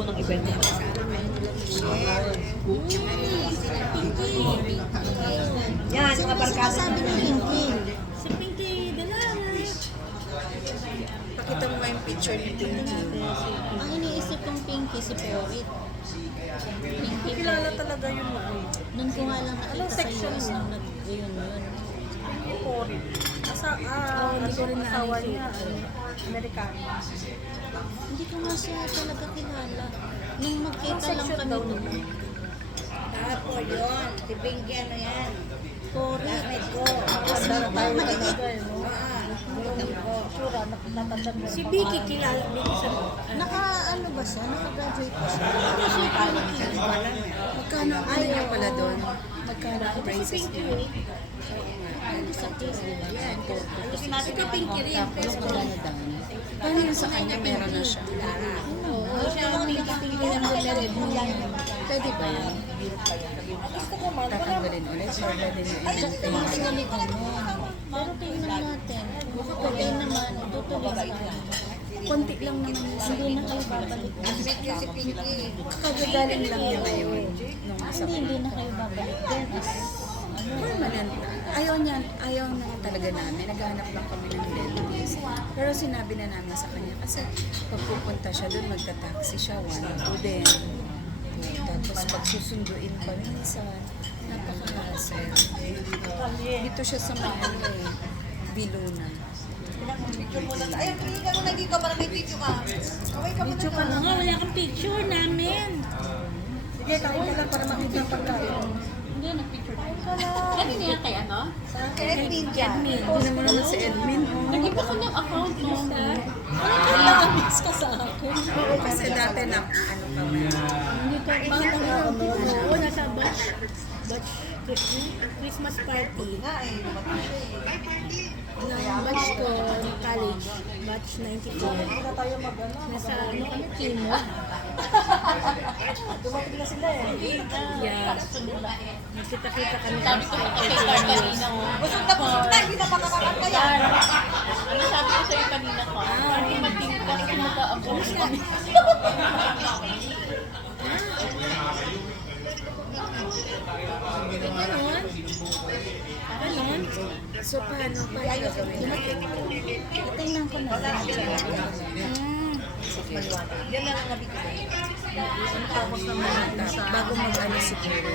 unang event niya. Yan, mga barkada. Sabi ni Pinky. Si Pinky Dalamas. Pakita mo nga yung picture ni Pinky. Ang iniisip kong Pinky, si Porit. Pinky Kilala talaga yung Nun ko nga lang nakita Anong sa section US mo? nung yun. Pinky. Hindi ko rin asawa niya. Amerikano. Hindi ko nga siya talaga kilala. Nung magkita lang kami doon. Tapo yun. Si Pinky ano yan? Porit. Classmate ko. Kasi maliit. Si Vicky kilala. Vicky sa... Ano ba siya? Naka-graduate pa siya. Hindi siya Pinky. Magkano ang ano niya pala doon? Magkano ako Prices niya. Hindi sa case, di ba? Yan. Ito Pinky rin. Tapos magkano daw? Paano yung sa kanya meron na siya? Oo, siya lang Pinky lang bumirid mo yan. Pwede ba yan? Gusto ko man. Tatanggalin ulit? Or pwede nyo i-maintain? Actually, pero tingnan natin. Pwede naman, tutuloy tayo. Konti lang naman. Hindi na kayo babalik. Kagagaling lang niya ngayon. Nung sa Hindi na kayo babalik din. permanent. Ayaw na talaga namin. Naghahanap lang kami ng dentist. Pero sinabi na namin sa kanya kasi pag pupunta siya doon, magta-taxi siya, 1-2 din. Tapos pag susunduin pa minsan, napaka-hassle. Dito siya sa Mahalo Biluna. Ayun, pili ka mo naging ka para may video ka. Kaway ka Picture ka na nga. Wala kang picture namin. Sige, kain ka lang para makita ang pagkain. Hindi, nag-picture tayo. Kanina yan kay ano? Kay Edwin dyan. Hindi naman naman si Edmin. Nag-iba ko ng account mo. Nakakamiss ka sa akin. Oo, kasi dati na, ano kami. Hindi ka Oo, nasa batch Christmas party. Nga eh, lumaki siya eh. Ng batch ko, ng college. Batch 94. Hindi na tayo mag-ano. Nasa ano kami, Timo. Dumating na sila eh. Yeah. Nagkita-kita kami sa Busog na, hindi na makakakanta yan. Ano sabi ko sa'yo kanina ko? Hindi mag-team ko kasi mag-a-approach kami. Ganon? Ganon? So, paano gagawin natin? Tingnan ko na. Yan lang ang nabigay. Bago mag-ano siguro.